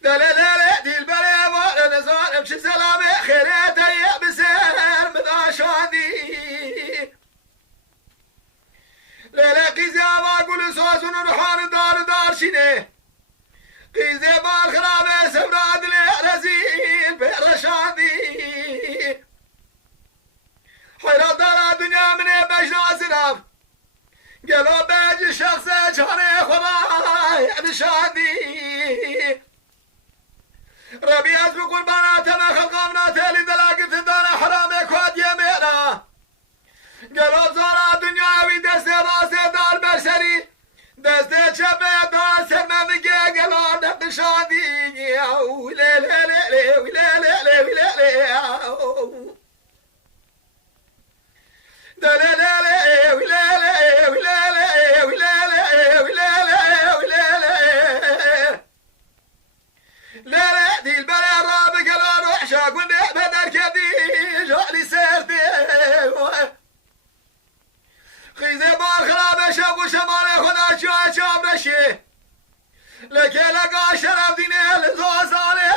دلالة دي البلد وانا نزار امشي سلامي خيراتي بسير مداشاني لا قيزي ما اقول سوس ونروحان دار شيني قيزي ما الخرابة سبراد لي رزيل برشادي حيرات دار الدنيا من بجنا سناف قالوا باجي شخص جاني خضاي بشادي ربي اسمك والبناتنا خلقامنا تالي دلاقة دانا حرامك واد يمينا قالوا بزارة دنياوي دستي راسي دار بشري دستي شبه دار سمم بقى قالوا نبي شادي ولا لا لا لا ولا لا لا ولا لا لا لا لا ولا لا ولا لا ولا لا ولا لا ولا لا لا لا دي البلا الرابق لا روح شاق بدر كدي جولي سيرتي خيزي بار خراب شاق وشمال خدا شام رشي لكي لقى شرف ديني الزوزاني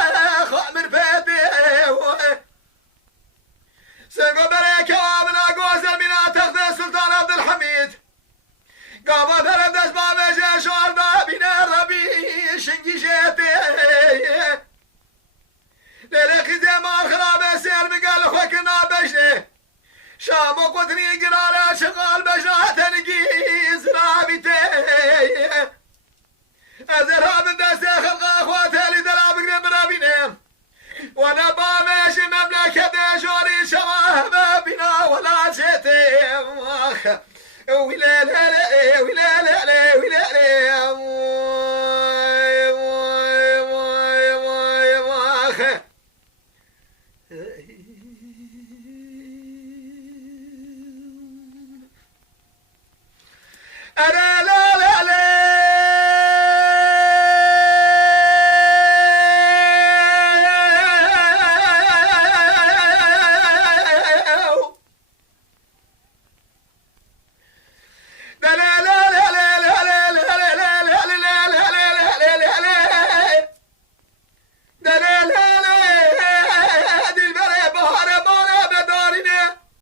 خامر بيتي سيقو بريك وامنا قوزل من تخذ سلطان عبد الحميد قابا برد اسباب جيش والدا بين الربي شنجي جيتي للخي زي ما الخراب سير بقال خوكنا بجني شام وقتني قرار شغال بجنا تنقي زرابتي ازراب دستي خلق اخواتي لدراب قريب رابيني وانا بامش مملكة جوري شباب بنا ولا جيتي ولا لا لا ولا لا لا ولا لا أنا لا